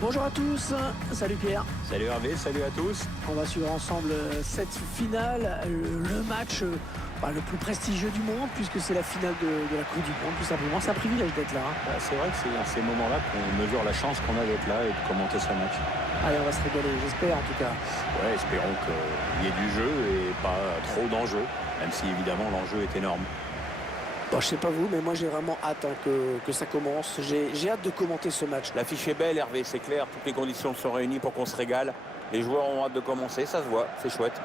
Bonjour à tous, salut Pierre. Salut Hervé, salut à tous. On va suivre ensemble cette finale, le match le plus prestigieux du monde, puisque c'est la finale de la Coupe du Monde, tout simplement. C'est un privilège d'être là. C'est vrai que c'est dans ces moments-là qu'on mesure la chance qu'on a d'être là et de commenter ce match. Allez, on va se régaler, j'espère en tout cas. Ouais, espérons qu'il y ait du jeu et pas trop d'enjeux, même si évidemment l'enjeu est énorme. Bon, je sais pas vous, mais moi j'ai vraiment hâte que ça commence. J'ai hâte de commenter ce match. L'affiche est belle, Hervé, c'est clair. Toutes les conditions sont réunies pour qu'on se régale. Les joueurs ont hâte de commencer, ça se voit, c'est chouette.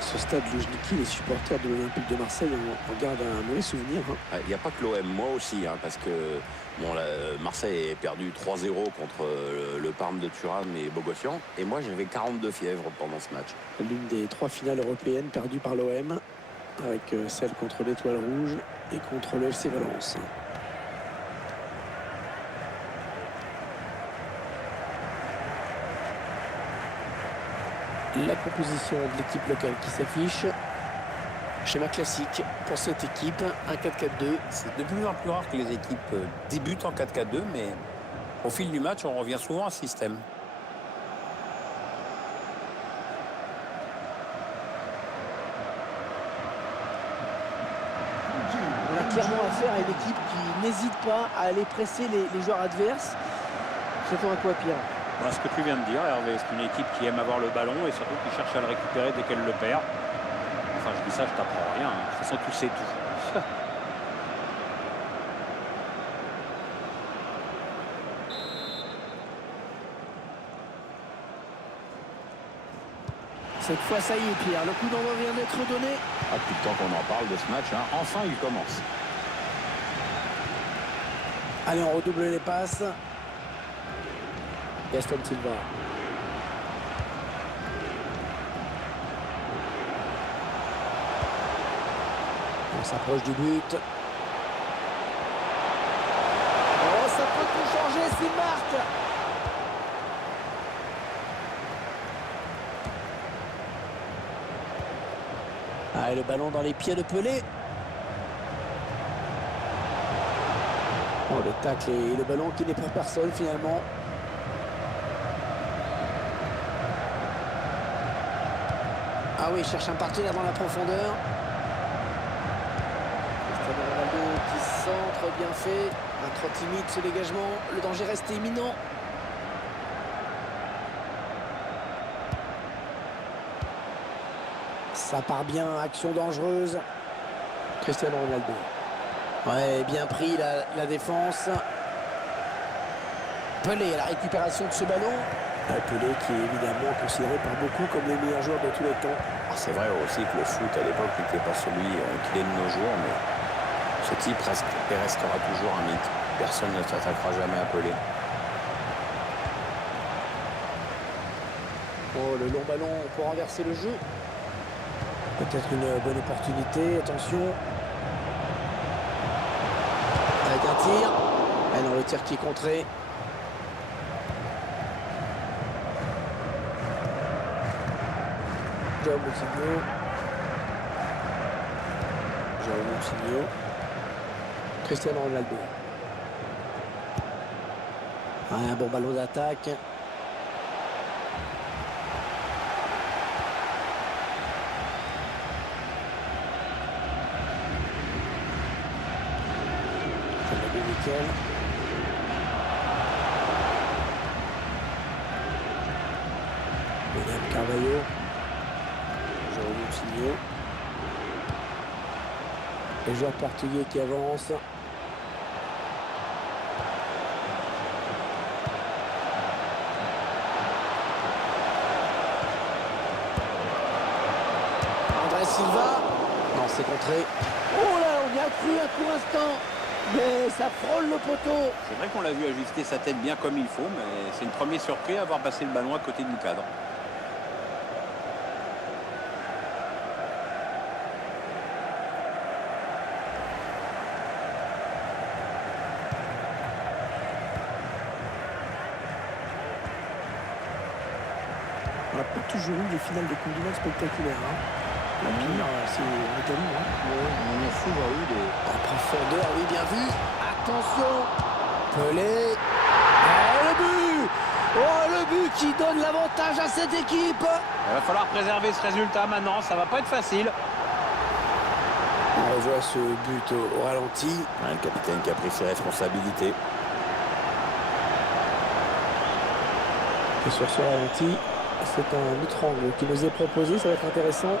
Ce stade Lujniki, les supporters de l'Olympique de Marseille en gardent un mauvais souvenir. Il n'y a pas que l'OM, moi aussi, parce que Marseille est perdu 3-0 contre le Parme de Thuram et Bogossian. Et moi, j'avais 42 fièvres pendant ce match. L'une des 3 finales européennes perdues par l'OM, avec celle contre l'Étoile Rouge et contre le FC Valence. La composition de l'équipe locale qui s'affiche. Schéma classique pour cette équipe, un 4-4-2. C'est de plus en plus rare que les équipes débutent en 4-4-2, mais au fil du match, on revient souvent à ce système. On a clairement affaire à une équipe qui n'hésite pas à aller presser les joueurs adverses. C'est à quoi, Pierre? Ce que tu viens de dire, Hervé, c'est une équipe qui aime avoir le ballon et surtout qui cherche à le récupérer dès qu'elle le perd. Enfin, je dis ça, je t'apprends rien. De toute façon, tu sais tout. Cette fois, ça y est, Pierre. Le coup d'envoi vient d'être donné. Depuis le temps qu'on en parle de ce match, enfin il commence. Allez, on redouble les passes. Gaston Silva. On s'approche du but. Oh, ça peut tout changer s'il marque. Allez, le ballon dans les pieds de Pelé. Oh, le tacle et le ballon qui n'est pour personne finalement. Ah oui, il cherche un partenaire dans la profondeur. Cristiano Ronaldo qui centre, bien fait. Un trop timide ce dégagement. Le danger reste imminent. Ça part bien, action dangereuse. Cristiano Ronaldo. Ouais, bien pris la défense. Pelé à la récupération de ce ballon. Pelé qui est évidemment considéré par beaucoup comme le meilleur joueur de tous les temps. C'est vrai aussi que le foot à l'époque n'était pas celui qu'il est de nos jours, mais ce type reste et restera toujours un mythe. Personne ne s'attaquera jamais à Pelé. Oh, le long ballon pour renverser le jeu. Peut-être une bonne opportunité, attention. Avec un tir. Ah non, le tir qui est contré. Jérôme Moutinho. Cristiano Ronaldo. Un bon ballon d'attaque. Nickel. William Carvalho. Jérôme Moutinho. Les joueurs portugais qui avancent. Silva. Non, c'est contré. Oh là, on y a cru un court instant. Mais ça frôle le poteau. C'est vrai qu'on l'a vu ajuster sa tête bien comme il faut, mais c'est une première surprise à avoir passé le ballon à côté du cadre. On n'a pas toujours eu des finales de Coupe du Monde spectaculaires. Hein. La pire, c'est en Italie. Hein. On a souvent eu des... En profondeur, oui, bien vu. Attention. Pelé. Et le but. Oh, le but qui donne l'avantage à cette équipe. Il va falloir préserver ce résultat maintenant, ça va pas être facile. On revoit ce but au ralenti. Le capitaine qui a pris ses responsabilités. Et sur ce ralenti, c'est un outre-angle qui nous est proposé, ça va être intéressant.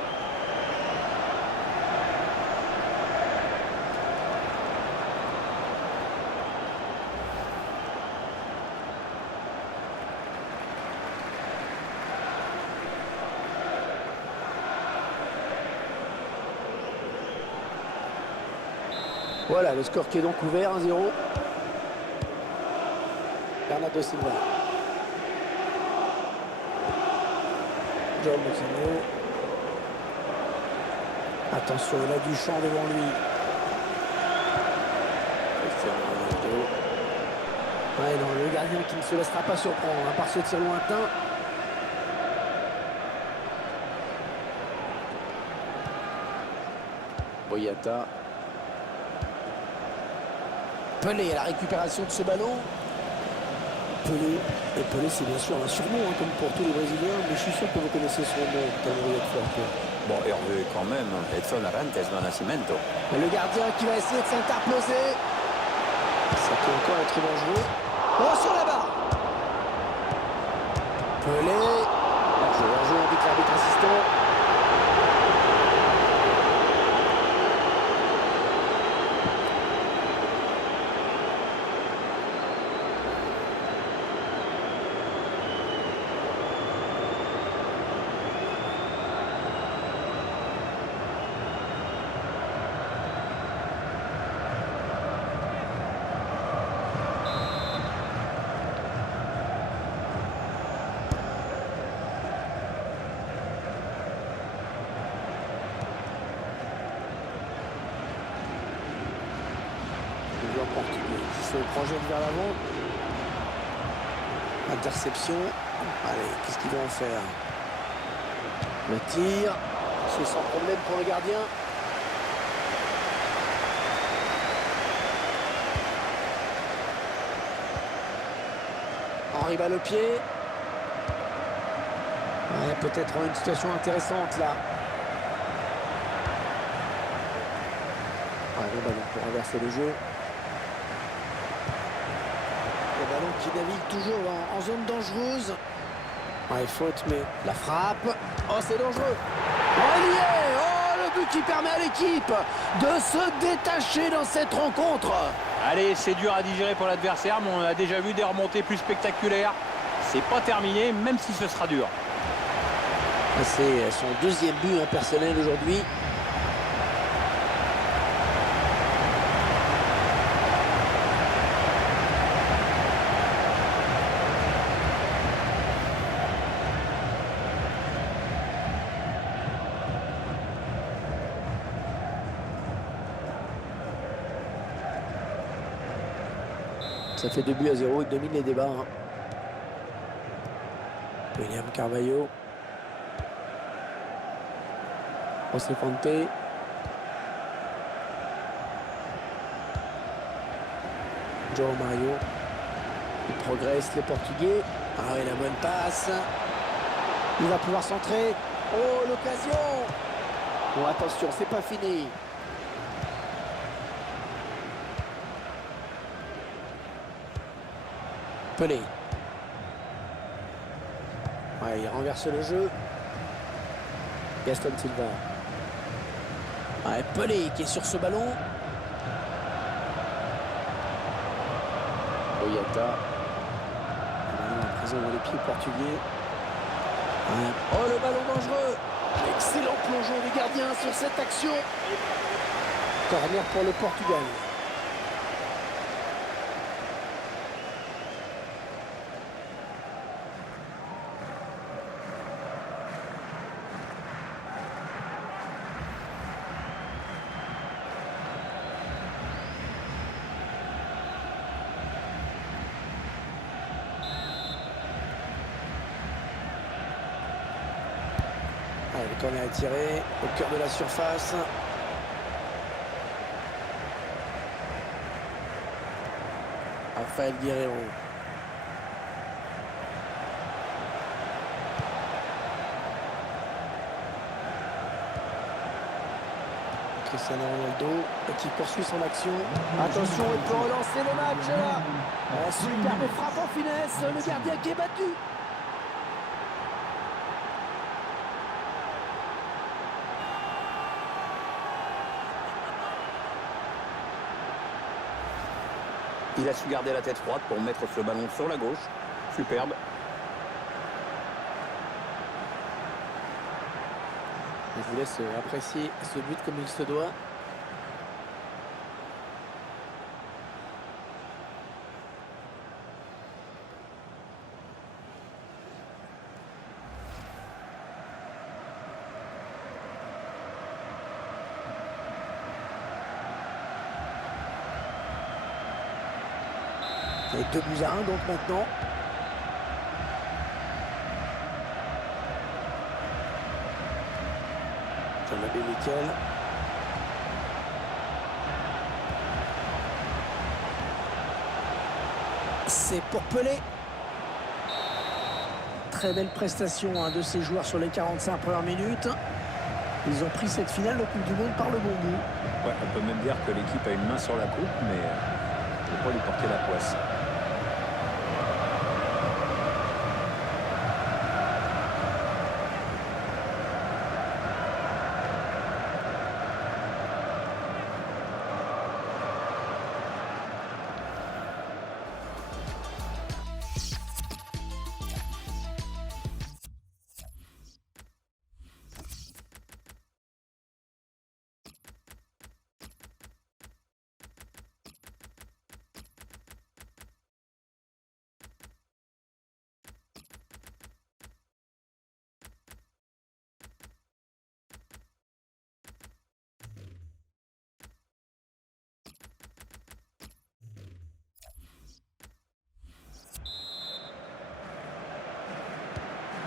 Voilà, le score qui est donc ouvert, 1-0. Bernardo Silva. João Moutinho. Attention, il a du champ devant lui. Ouais, non, le gardien qui ne se laissera pas surprendre hein, par ce tir lointain. Boyata. Pelé à la récupération de ce ballon. Pelé, et Pelé c'est bien sûr un surnom hein, comme pour tous les Brésiliens, mais je suis sûr que vous connaissez son nom, Tamori Forte. Bon, Hervé quand même, Edson Arantes do Nascimento. Le gardien qui va essayer de s'interposer. Ça peut encore être dangereux. Oh, sur la barre. Pelé. Hors-jeu, indique l'arbitre assistant. Portugais qui se projette vers l'avant. Interception. Allez, qu'est-ce qu'ils vont en faire? Le tir. C'est sans problème pour le gardien. Henri bat le pied. Ouais, peut-être une situation intéressante là. Ouais, le ballon pour renverser le jeu. Le ballon qui navigue toujours en zone dangereuse. Ouais, faute, mais la frappe. Oh, c'est dangereux. Oh, il y est. Oh, le but qui permet à l'équipe de se détacher dans cette rencontre. Allez, c'est dur à digérer pour l'adversaire, mais on a déjà vu des remontées plus spectaculaires. C'est pas terminé, même si ce sera dur. C'est son deuxième but personnel aujourd'hui. Ça fait 2-0, il domine les débats. Hein. William Carvalho. José Fonte. João Mario. Il progresse, les Portugais. Ah oui, la bonne passe. Il va pouvoir centrer. Oh, l'occasion. Bon, attention, c'est pas fini. Pelé. Ouais, il renverse le jeu. Gaston Silva. Ouais, Pelé qui est sur ce ballon. Boyata. À présent dans les pieds portugais. Ouais. Oh, le ballon dangereux. Excellent plongeon des gardiens sur cette action. Corner pour le Portugal. Allez, le corner est tiré au cœur de la surface. Rafael Guerreiro. Cristiano Ronaldo qui poursuit son action. Attention, il peut relancer le match là. Superbe frappe en finesse. Le gardien qui est battu. Il a su garder la tête froide pour mettre ce ballon sur la gauche. Superbe. Je vous laisse apprécier ce but comme il se doit. Et 2-1 donc maintenant. Jean-Marie Miquel. C'est pour Pelé. Très belle prestation de ces joueurs sur les 45 premières minutes. Ils ont pris cette finale de Coupe du Monde par le bon bout. Ouais, on peut même dire que l'équipe a une main sur la coupe, mais il ne peut pas lui porter la poisse.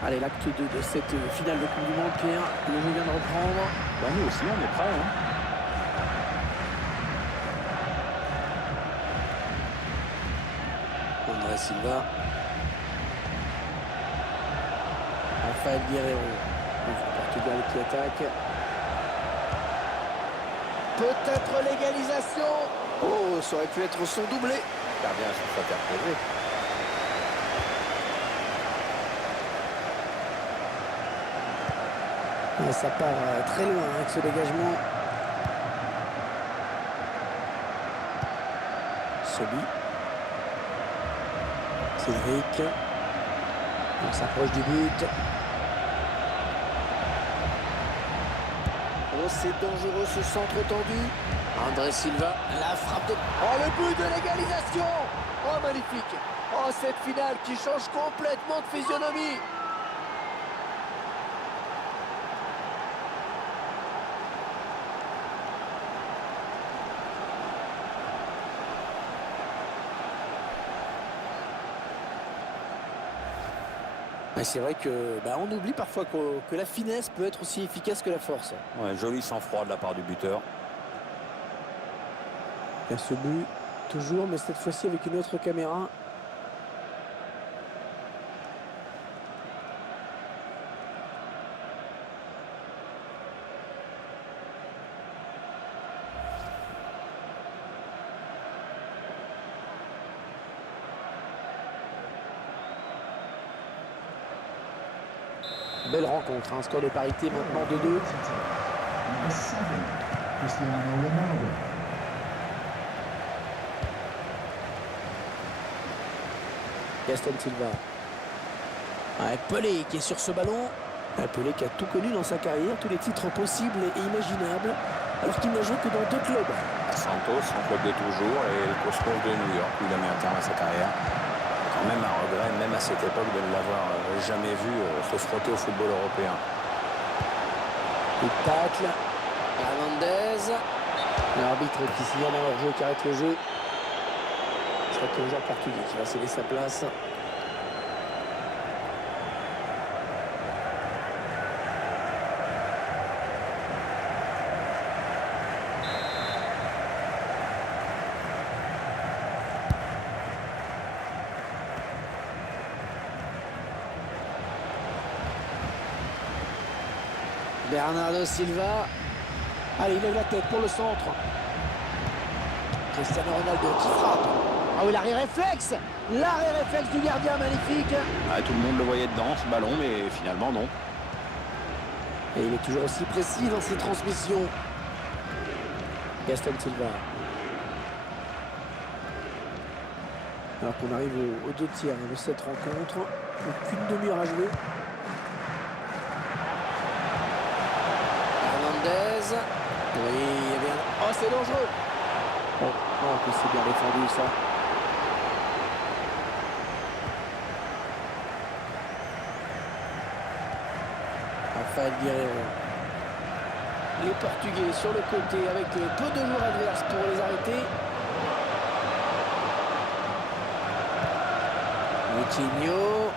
Allez, l'acte 2 de cette finale de Coupe du Monde, Pierre. Le jeu vient de reprendre. Bah, nous aussi, on est prêts. Hein. André Silva. Rafael Guerreiro. Le Portugal qui attaque. Peut-être l'égalisation. Oh, ça aurait pu être son doublé. Gardien sur sa terre posée. Et ça part très loin avec ce dégagement. Sobi. Cédric. On s'approche du but. Oh, c'est dangereux ce centre tendu. André Silva. La frappe de... Oh, le but de l'égalisation. Oh, magnifique. Oh, cette finale qui change complètement de physionomie. C'est vrai que on oublie parfois que la finesse peut être aussi efficace que la force. Ouais, joli sang-froid de la part du buteur. Il y a ce but, toujours, mais cette fois-ci avec une autre caméra. Belle rencontre, un score de parité maintenant 2-2. Gaston Silva. Pelé qui est sur ce ballon. Pelé qui a tout connu dans sa carrière, tous les titres possibles et imaginables, alors qu'il n'a joué que dans 2 clubs. À Santos, son club de toujours, et le Cosmos de New York, où il a mis un terme à sa carrière. Quand même un regret, même à cette époque, de ne l'avoir jamais vu se frotter au football européen. Coup de tacle. Hernandez. L'arbitre qui signale un hors-jeu qui arrête le jeu. Je crois que le joueur portugais qui va céder sa place. Bernardo Silva. Allez, il lève la tête pour le centre. Cristiano Ronaldo qui frappe. Ah oui, l'arrêt réflexe. L'arrêt réflexe du gardien, magnifique. Ah, tout le monde le voyait dedans, ce ballon, mais finalement, non. Et il est toujours aussi précis dans ses transmissions. Gaston Silva. Alors qu'on arrive aux 2 tiers de cette rencontre. Aucune demi-heure à jouer. Hernandez. Oui, il y avait un... Oh, c'est dangereux. Oh, que c'est bien défendu, ça. Rafael Guerreiro. Les Portugais sur le côté avec peu de joueurs adverses pour les arrêter. Coutinho.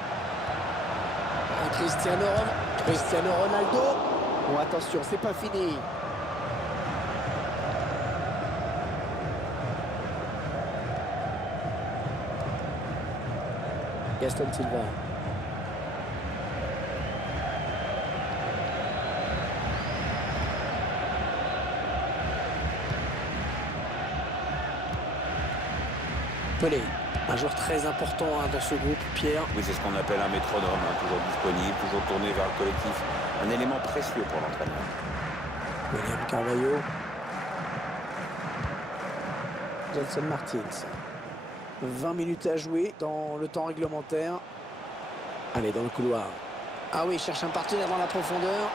Cristiano Ronaldo. Bon, attention, c'est pas fini. Gaston Silva. Pelé, un joueur très important dans ce groupe, Pierre. Oui, c'est ce qu'on appelle un métronome, toujours disponible, toujours tourné vers le collectif. Un élément précieux pour l'entraîneur. William Carvalho. Gelson Martins. 20 minutes à jouer dans le temps réglementaire. Allez, dans le couloir. Ah oui, il cherche un partenaire dans la profondeur.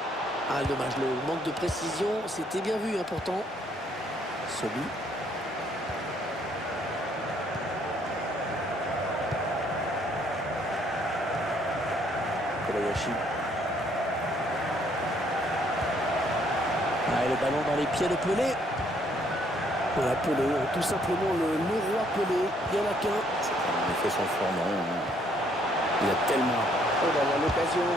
Ah, dommage, le manque de précision. C'était bien vu, pourtant. Sobi. Kobayashi. Ah, et le ballon dans les pieds de Pelé. Voilà, Pelé, tout simplement le roi Pelé. Il n'y en a qu'un. Il fait son surnom. Il a tellement... Oh là là, l'occasion.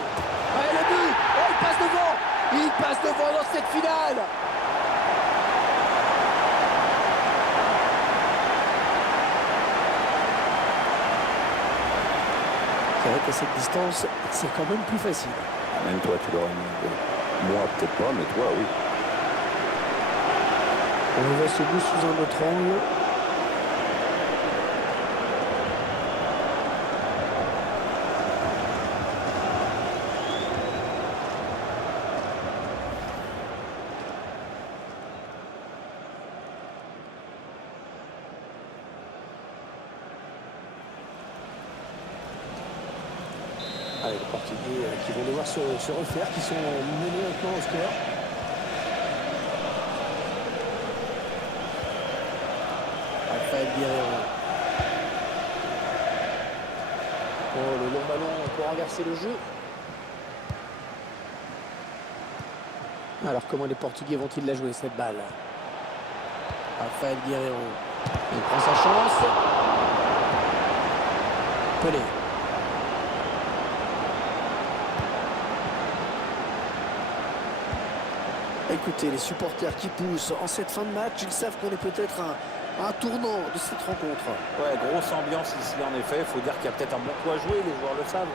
Ah, le but. Oh, il passe devant. Il passe devant dans cette finale. C'est vrai qu'à cette distance, c'est quand même plus facile. Même toi, tu l'aurais mis. Moi, peut-être pas, mais toi, oui. On va ce but sous un autre angle. Allez, les Portugais qui vont devoir se refaire, qui sont menés maintenant au score. Rafael Guerreiro. Oh, le long ballon pour renverser le jeu. Alors, comment les Portugais vont-ils la jouer, cette balle? Rafael Guerreiro. Il prend sa chance. Pelé. Écoutez, les supporters qui poussent en cette fin de match, ils savent qu'on est peut-être un tournant de cette rencontre. Ouais, grosse ambiance ici, en effet. Il faut dire qu'il y a peut-être un bon coup à jouer, les joueurs le savent.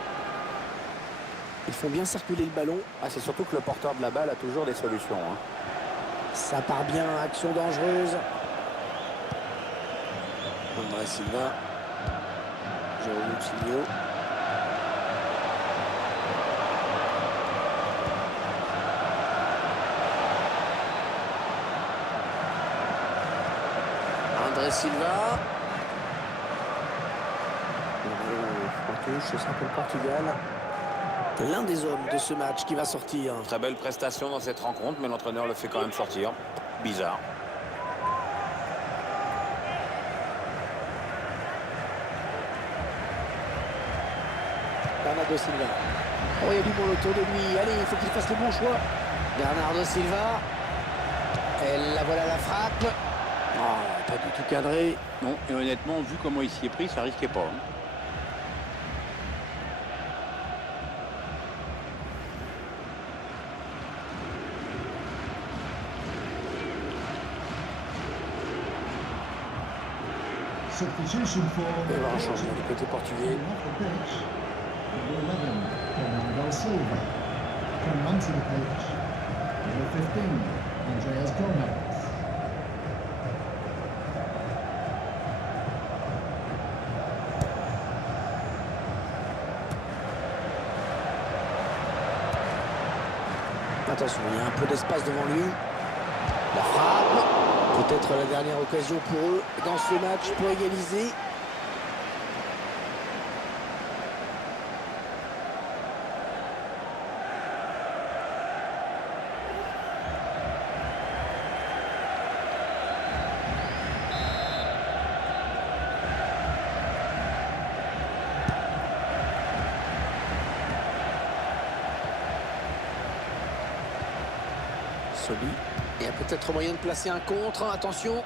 Ils font bien circuler le ballon. Ah, c'est surtout que le porteur de la balle a toujours des solutions. Ça part bien, action dangereuse. André Silva. Jérôme Coutinho. André Silva. En touche, ce sera pour le Portugal. L'un des hommes de ce match qui va sortir. Très belle prestation dans cette rencontre, mais l'entraîneur le fait quand même sortir. Bizarre. Bernardo Silva. Oh, il y a du monde autour de lui. Allez, il faut qu'il fasse le bon choix. Bernardo Silva. Et la voilà la frappe. Oh, pas du tout cadré. Non, et honnêtement, vu comment il s'y est pris, ça risquait pas. Hein. Substitution for Il va y avoir un changement du côté portugais. off the pitch. Number 11, Bernardo Silva. Coming onto the pitch, number 15, Andreas Gomez. Attention, il y a un peu d'espace devant lui. La frappe. Peut-être la dernière occasion pour eux dans ce match pour égaliser. Sobi. Il y a peut-être moyen de placer un contre. Attention.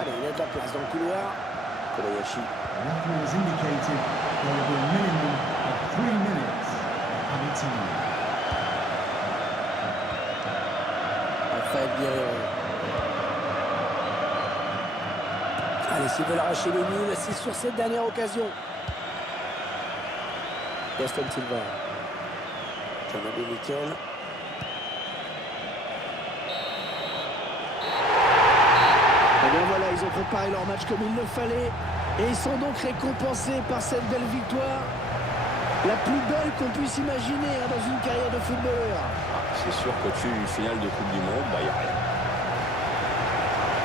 Allez, il y a de la place dans le couloir. Kobayashi. The referee has indicated there will be a minimum of 3 minutes of added time. Raphaël Guerrero. Allez, s'ils veulent arracher le nul, c'est sur cette dernière occasion. Gaston Silva. Canado Miquel. Et bien voilà, ils ont préparé leur match comme il le fallait. Et ils sont donc récompensés par cette belle victoire. La plus belle qu'on puisse imaginer dans une carrière de footballeur. C'est sûr qu'au-dessus d'une finale de Coupe du Monde, il n'y a rien.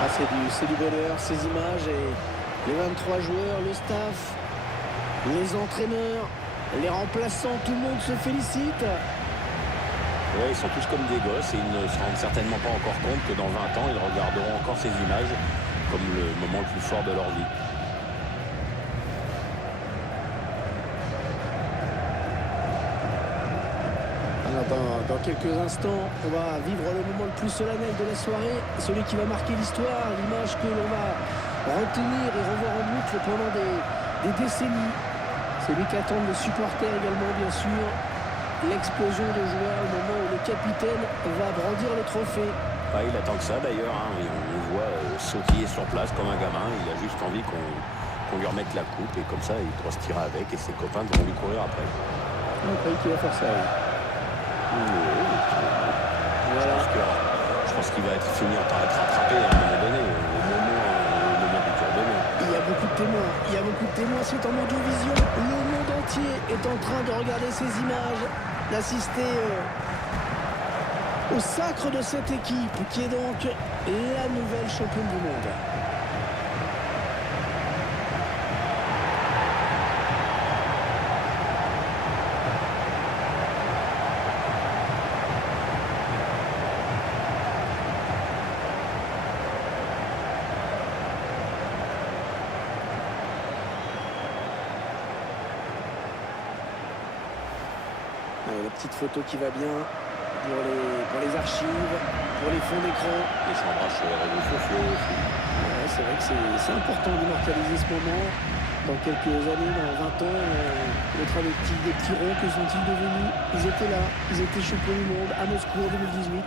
Ah, c'est du bonheur, ces images. Et les 23 joueurs, le staff, les entraîneurs, les remplaçants, tout le monde se félicite. Ouais, ils sont tous comme des gosses et ils ne se rendent certainement pas encore compte que dans 20 ans, ils regarderont encore ces images comme le moment le plus fort de leur vie. Alors, dans quelques instants, on va vivre le moment le plus solennel de la soirée, celui qui va marquer l'histoire, l'image que l'on va retenir et revoir en boucle pendant des décennies. Celui qu'attendent les supporters également, bien sûr. L'explosion de joie au moment où le capitaine va brandir le trophée. Ouais, il attend que ça d'ailleurs, hein. On le voit sautiller sur place comme un gamin. Il a juste envie qu'on lui remette la coupe et comme ça il pourra se tirer avec et ses copains vont lui courir après. On croyait qu'il va faire ça. Voilà. Je pense qu'il va finir par être rattrapé à un moment donné, au moment du tour de main. Il y a beaucoup de témoins. Il y a beaucoup de témoins. C'est en audiovision. Le monde entier est en train de regarder ces images, d'assister au sacre de cette équipe qui est donc la nouvelle championne du monde. Allez, la petite photo qui va bien pour les archives, pour les fonds d'écran. Les s'embrassent sur les réseaux sociaux aussi. Ouais, c'est vrai que c'est important d'immortaliser ce moment. Dans quelques années, dans 20 ans, on mettra des petits ronds. Que sont-ils devenus? Ils étaient là, ils étaient champions du monde à Moscou en 2018.